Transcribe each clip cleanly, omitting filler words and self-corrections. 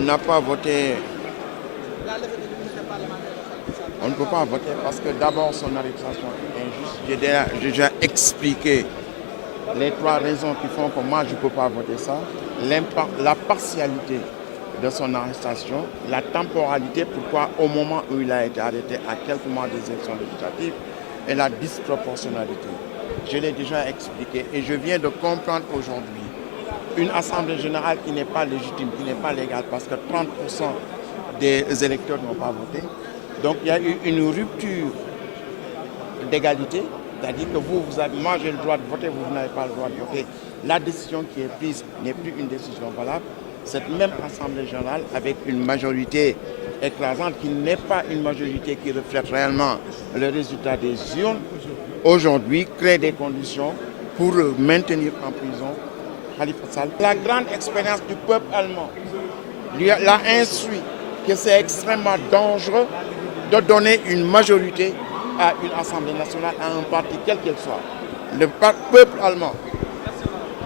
n'a pas voté. On ne peut pas voter parce que d'abord son arrestation est injuste. J'ai déjà expliqué les 3 raisons qui font que moi je ne peux pas voter ça. La partialité de son arrestation, la temporalité, pourquoi au moment où il a été arrêté à quelques mois des élections législatives, et la disproportionnalité. Je l'ai déjà expliqué et je viens de comprendre aujourd'hui une assemblée générale qui n'est pas légitime, qui n'est pas légale parce que 30% des électeurs n'ont pas voté. Donc il y a eu une rupture d'égalité, c'est-à-dire que moi j'ai le droit de voter, vous n'avez pas le droit de voter. La décision qui est prise n'est plus une décision valable. Cette même assemblée générale avec une majorité écrasante qui n'est pas une majorité qui reflète réellement le résultat des urnes, aujourd'hui crée des conditions pour maintenir en prison Khalifa Sall. La grande expérience du peuple allemand lui a instruit que c'est extrêmement dangereux de donner une majorité à une assemblée nationale, à un parti quel qu'il soit. Le peuple allemand,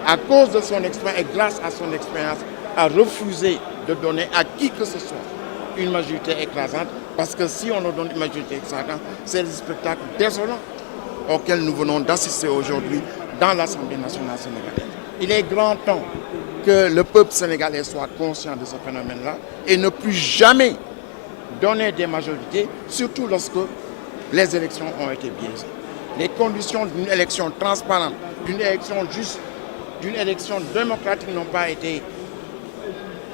à cause de son expérience et grâce à son expérience, a refusé de donner à qui que ce soit une majorité écrasante, parce que si on nous donne une majorité écrasante, c'est le spectacle désolant auquel nous venons d'assister aujourd'hui dans l'Assemblée nationale sénégalaise. Il est grand temps que le peuple sénégalais soit conscient de ce phénomène-là et ne plus jamais donner des majorités, surtout lorsque les élections ont été biaisées. Les conditions d'une élection transparente, d'une élection juste, d'une élection démocratique n'ont pas été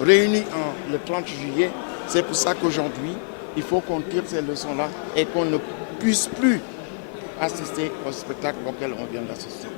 réunies le 30 juillet. C'est pour ça qu'aujourd'hui, il faut qu'on tire ces leçons-là et qu'on ne puisse plus assister au spectacle auquel on vient d'assister.